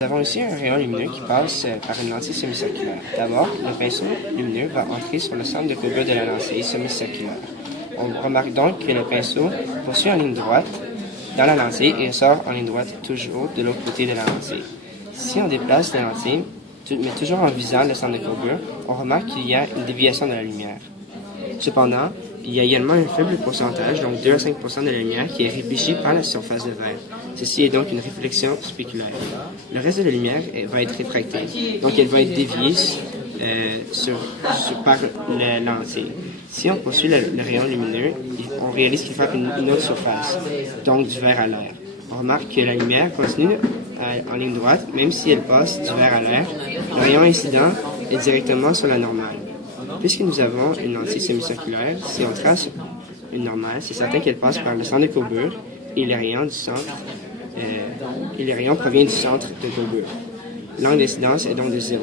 Nous avons ici un rayon lumineux qui passe par une lentille semi-circulaire. D'abord, le pinceau lumineux va entrer sur le centre de courbure de la lentille semi-circulaire. On remarque donc que le pinceau poursuit en ligne droite dans la lentille et sort en ligne droite toujours de l'autre côté de la lentille. Si on déplace la lentille, mais toujours en visant le centre de courbure, on remarque qu'il y a une déviation de la lumière. Cependant, il y a également un faible pourcentage, donc 2 à 5 % de la lumière, qui est réfléchie par la surface de verre. Ceci est donc une réflexion spéculaire. Le reste de la lumière va être réfractée, donc elle va être déviée par la lentille. Si on poursuit le rayon lumineux, on réalise qu'il frappe une autre surface, donc du verre à l'air. On remarque que la lumière continue en ligne droite, même si elle passe du verre à l'air. Le rayon incident est directement sur la normale. Puisque nous avons une lentille semi-circulaire, si on trace une normale, c'est certain qu'elle passe par le centre de courbure et les rayons proviennent du centre de courbure. L'angle d'incidence est donc de 0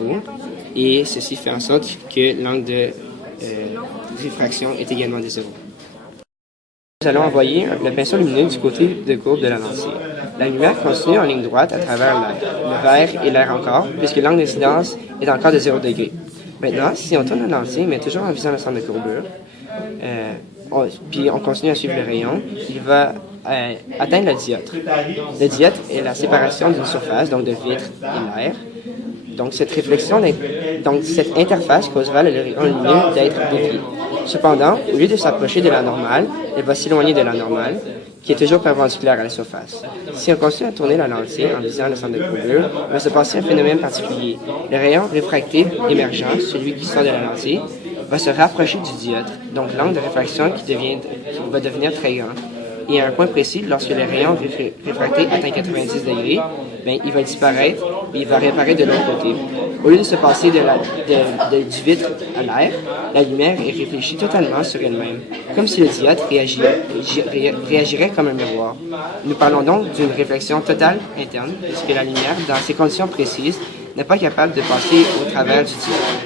et ceci fait en sorte que l'angle de réfraction est également de 0. Nous allons envoyer le pinceau lumineux du côté de courbe de la lentille. La lumière continue en ligne droite à travers l'air, le verre et l'air encore, puisque l'angle d'incidence est encore de 0 degré. Maintenant, si on tourne la lentille, mais toujours en visant le centre de courbure, puis on continue à suivre le rayon, il va atteindre le dioptre. Le dioptre est la séparation d'une surface, donc de vitre et l'air. Donc cette interface causera le rayon lumineux d'être dévié. Cependant, au lieu de s'approcher de la normale, elle va s'éloigner de la normale, qui est toujours perpendiculaire à la surface. Si on continue à tourner la lentille en visant le centre de courbure, il va se passer un phénomène particulier. Le rayon réfracté émergent, celui qui sort de la lentille, va se rapprocher du dioptre, donc l'angle de réfraction qui va devenir très grand. Et à un point précis, lorsque le rayon réfracté atteint 90 degrés, il va disparaître et il va réapparaître de l'autre côté. Au lieu de se passer du vitre à l'air, la lumière est réfléchie totalement sur elle-même, comme si le dioptre réagirait comme un miroir. Nous parlons donc d'une réflexion totale interne, puisque la lumière, dans ces conditions précises, n'est pas capable de passer au travers du dioptre.